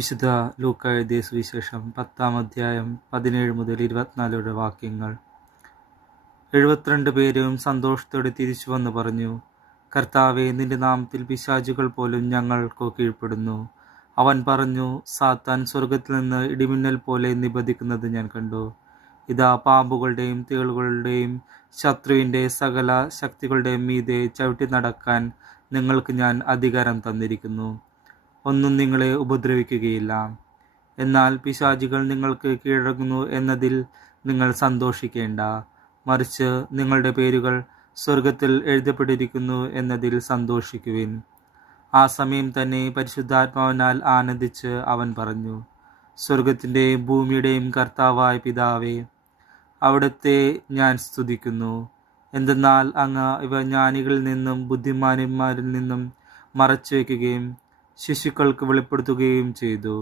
വിശുദ്ധ ലൂക്ക എഴുതിയ സുവിശേഷം 10-ാം അധ്യായം 17 മുതൽ 24 വാക്യങ്ങൾ. 72 പേരും സന്തോഷത്തോടെ തിരിച്ചു വന്ന് പറഞ്ഞു, കർത്താവേ, നിന്റെ നാമത്തിൽ പിശാചുകൾ പോലും ഞങ്ങൾക്ക് കീഴ്പ്പെടുന്നു. അവൻ പറഞ്ഞു, സാത്താൻ സ്വർഗത്തിൽ നിന്ന് ഇടിമിന്നൽ പോലെ നിബദിക്കുന്നത് ഞാൻ കണ്ടു. ഇതാ, പാമ്പുകളുടെയും തേളുകളുടെയും ശത്രുവിൻ്റെ സകല ശക്തികളുടെയും മീതെ ചവിട്ടി നടക്കാൻ നിങ്ങൾക്ക് ഞാൻ അധികാരം തന്നിരിക്കുന്നു. ഒന്നും നിങ്ങളെ ഉപദ്രവിക്കുകയില്ല. എന്നാൽ പിശാചുകൾ നിങ്ങൾക്ക് കീഴടങ്ങുന്നു എന്നതിൽ നിങ്ങൾ സന്തോഷിക്കേണ്ട, മറിച്ച് നിങ്ങളുടെ പേരുകൾ സ്വർഗത്തിൽ എഴുതപ്പെട്ടിരിക്കുന്നു എന്നതിൽ സന്തോഷിക്കുവിൻ. ആ സമയം തന്നെ പരിശുദ്ധാത്മാവിനാൽ ആനന്ദിച്ച് അവൻ പറഞ്ഞു, സ്വർഗത്തിൻ്റെയും ഭൂമിയുടെയും കർത്താവായ പിതാവേ, അവിടുത്തെ ഞാൻ സ്തുതിക്കുന്നു. എന്തെന്നാൽ അങ്ങ് ഇവ ജ്ഞാനികളിൽ നിന്നും ബുദ്ധിമാന്മാരിൽ നിന്നും മറച്ചു വയ്ക്കുകയും ശിശുക്കൾക്ക് വെളിപ്പെടുത്തുകയും ചെയ്തു.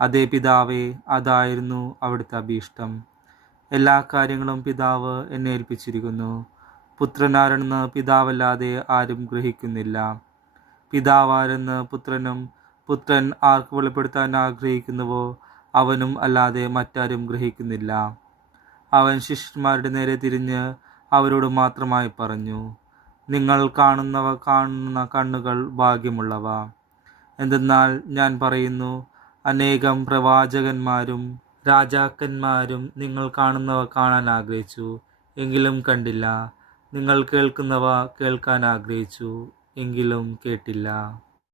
അതേ പിതാവേ, അതായിരുന്നു അവിടുത്തെ അഭീഷ്ടം. എല്ലാ കാര്യങ്ങളും പിതാവ് എന്നെ ഏൽപ്പിച്ചിരിക്കുന്നു. പുത്രനാരെന്ന് പിതാവല്ലാതെ ആരും ഗ്രഹിക്കുന്നില്ല. പിതാവാരെന്ന് പുത്രനും, പുത്രൻ ആർക്ക് വെളിപ്പെടുത്താൻ ആഗ്രഹിക്കുന്നുവോ അവനും അല്ലാതെ മറ്റാരും ഗ്രഹിക്കുന്നില്ല. അവൻ ശിഷ്യന്മാരുടെ നേരെ തിരിഞ്ഞ് അവരോട് മാത്രമായി പറഞ്ഞു, നിങ്ങൾ കാണുന്ന കണ്ണുകൾ ഭാഗ്യമുള്ളവ. എന്തെന്നാൽ ഞാൻ പറയുന്നു, അനേകം പ്രവാചകന്മാരും രാജാക്കന്മാരും നിങ്ങൾ കാണുന്നവ കാണാൻ ആഗ്രഹിച്ചു, എങ്കിലും കണ്ടില്ല. നിങ്ങൾ കേൾക്കുന്നവ കേൾക്കാൻ ആഗ്രഹിച്ചു, എങ്കിലും കേട്ടില്ല.